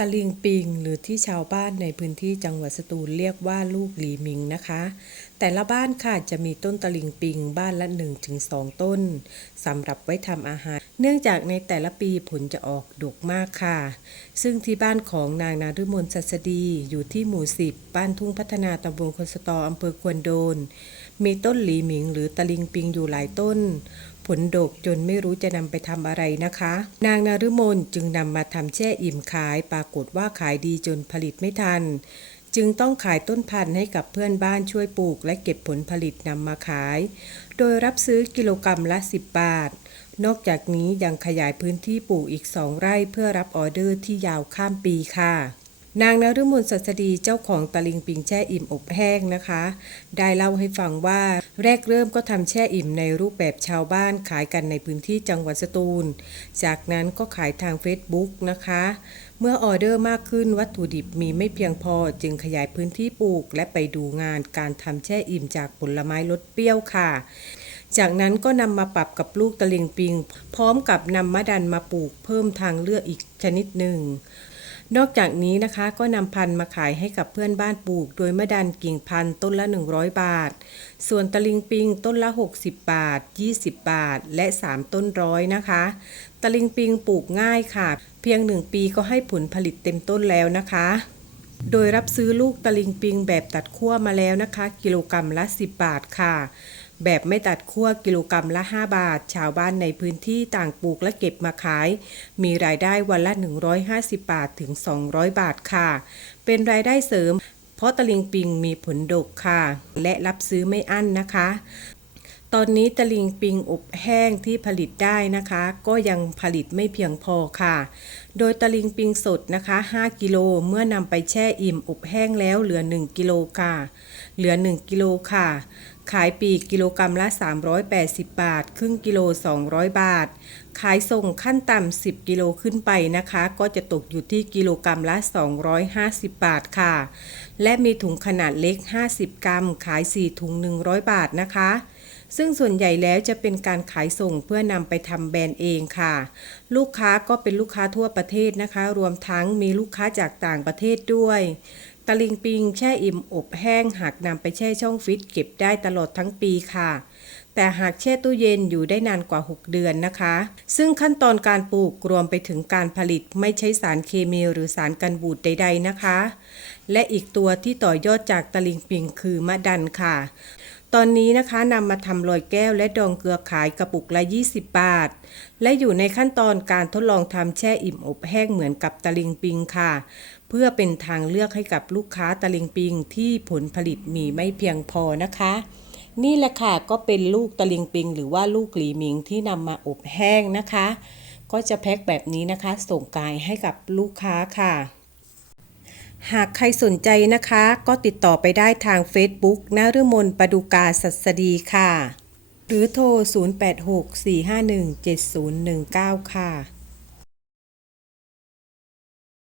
ตะลิงปิงหรือที่ชาวบ้านในพื้นที่จังหวัดสตูลเรียกว่าลูกหลีมิงนะคะ แต่ละบ้านค่ะจะมีต้นตะลิงปิงบ้านละ 1-2 ต้นสำหรับไว้ทำอาหาร เนื่องจากในแต่ละปีผลจะออกดกมากค่ะ ซึ่งที่บ้านของนางนารุมนสัสดีอยู่ที่หมู่10บ้านทุ่งพัฒนาตำบลคนสตออำเภอควนโดน มีต้นหลีหมิงหรือตะลิงปิงอยู่หลายต้น ผลดกจนไม่รู้จะนำไปทำอะไรนะคะ นางนารุมนจึงนำมาทำแช่อิ่มขาย ปรากฏว่าขายดีจนผลิตไม่ทัน จึงต้องขายต้นพันธุ์ให้กับเพื่อนบ้านช่วยปลูก และเก็บผลผลิตนำมาขาย โดยรับซื้อกิโลกรรัมละ 10 บาท นอกจากนี้ยังขยายพื้นที่ปลูกอีก2ไร่เพื่อรับออเดอร์ที่ยาวข้ามปีค่ะนางนฤมลสัสดีเจ้าของตะลิงปิงแช่อิ่มอบแห้งนะคะ ได้เล่าให้ฟังว่า แรกเริ่มก็ทำแช่อิ่มในรูปแบบชาวบ้านขายกันในพื้นที่จังหวัดสตูล จากนั้นก็ขายทาง Facebook นะคะ เมื่อออเดอร์มากขึ้นวัตถุดิบมีไม่เพียงพอจึงขยายพื้นที่ปลูก และไปดูงานการทำแช่อิ่มจากผลไม้รสเปรี้ยวค่ะ จากนั้นก็นำมาปรับกับลูกตะลิงปิง พร้อมกับนำมะดันมาปลูกเพิ่มทางเลือกอีกชนิดหนึ่ง นอกจากนี้นะคะก็นำพันธุ์มาขายให้กับเพื่อนบ้านปลูก โดยมะดันกิ่งพันธุ์ต้นละ 100 บาท ส่วนตะลิงปิงต้นละ 60 บาท 20 บาท และ 3 ต้นร้อยนะคะ ตะลิงปิงปลูกง่ายค่ะ เพียง 1 ปีก็ให้ผลผลิตเต็มต้นแล้วนะคะ โดยรับซื้อลูกตะลิงปิงแบบตัดขั้วมาแล้วนะคะ กิโลกรรัมละ 10 บาทค่ะ แบบไม่ตัดขั้วกิโลกรรัมละ 5 บาท ชาวบ้านในพื้นที่ต่างปลูกและเก็บมาขาย มีรายได้วันละ 150 บาทถึง 200 บาทค่ะ เป็นรายได้เสริม เพราะตะลิงปิงมีผลดกค่ะ และรับซื้อไม่อั้นนะคะ ตอนนี้ตะลิงปิงอบแห้งที่ผลิตได้นะคะ ก็ยังผลิตไม่เพียงพอค่ะ โดยตะลิงปิงสดนะคะ 5 กิโลเมื่อนำไปแช่อิ่มอบแห้งแล้วเหลือ 1 กิโลค่ะ เหลือ 1 กิโลค่ะ ขายปีกกิโลกรรัมละ 380 บาท ครึ่งกิโล 200 บาท ขายส่งขั้นต่ำ 10 กิโลขึ้นไปนะคะ ก็จะตกอยู่ที่กิโลกรรัมละ 250 บาทค่ะ และมีถุงขนาดเล็ก 50 กรัม ขาย 4 ถุง 100 บาทนะคะ ซึ่งส่วนใหญ่แล้วจะเป็นการขายส่งเพื่อนำไปทำแบรนด์เองค่ะ ลูกค้าก็เป็นลูกค้าทั่วประเทศนะคะ รวมทั้งมีลูกค้าจากต่างประเทศด้วยตะลิงปิงแช่อิ่มอบแห้งหากนำไปแช่ช่องฟิตเก็บได้ตลอดทั้งปีค่ะ แต่หากแช่ตู้เย็นอยู่ได้นานกว่า 6 เดือนนะคะ ซึ่งขั้นตอนการปลูกรวมไปถึงการผลิตไม่ใช้สารเคมีหรือสารกันบูดใด ๆนะคะ และอีกตัวที่ต่อยอดจากตะลิงปิงคือมะดันค่ะ ตอนนี้นะคะนำมาทำลอยแก้วและดองเกลือขายกระปุกละ 20 บาท และอยู่ในขั้นตอนการทดลองทำแช่อิ่มอบแห้งเหมือนกับตะลิงปิงค่ะ เพื่อเป็นทางเลือกให้กับลูกค้าตะลิงปิงที่ผลผลิตมีไม่เพียงพอนะคะนี่แหละค่ะก็เป็นลูกตะลิงปิง หรือว่าลูกหลีหมิงที่นำมาอบแห้งนะคะ ก็จะแพ็คแบบนี้นะคะ ส่งกายให้กับลูกค้าค่ะ หากใครสนใจนะคะ ก็ติดต่อไปได้ทาง Facebook นฤมลปดุกาสัสดีค่ะ หรือโทร 0864517019 ค่ะ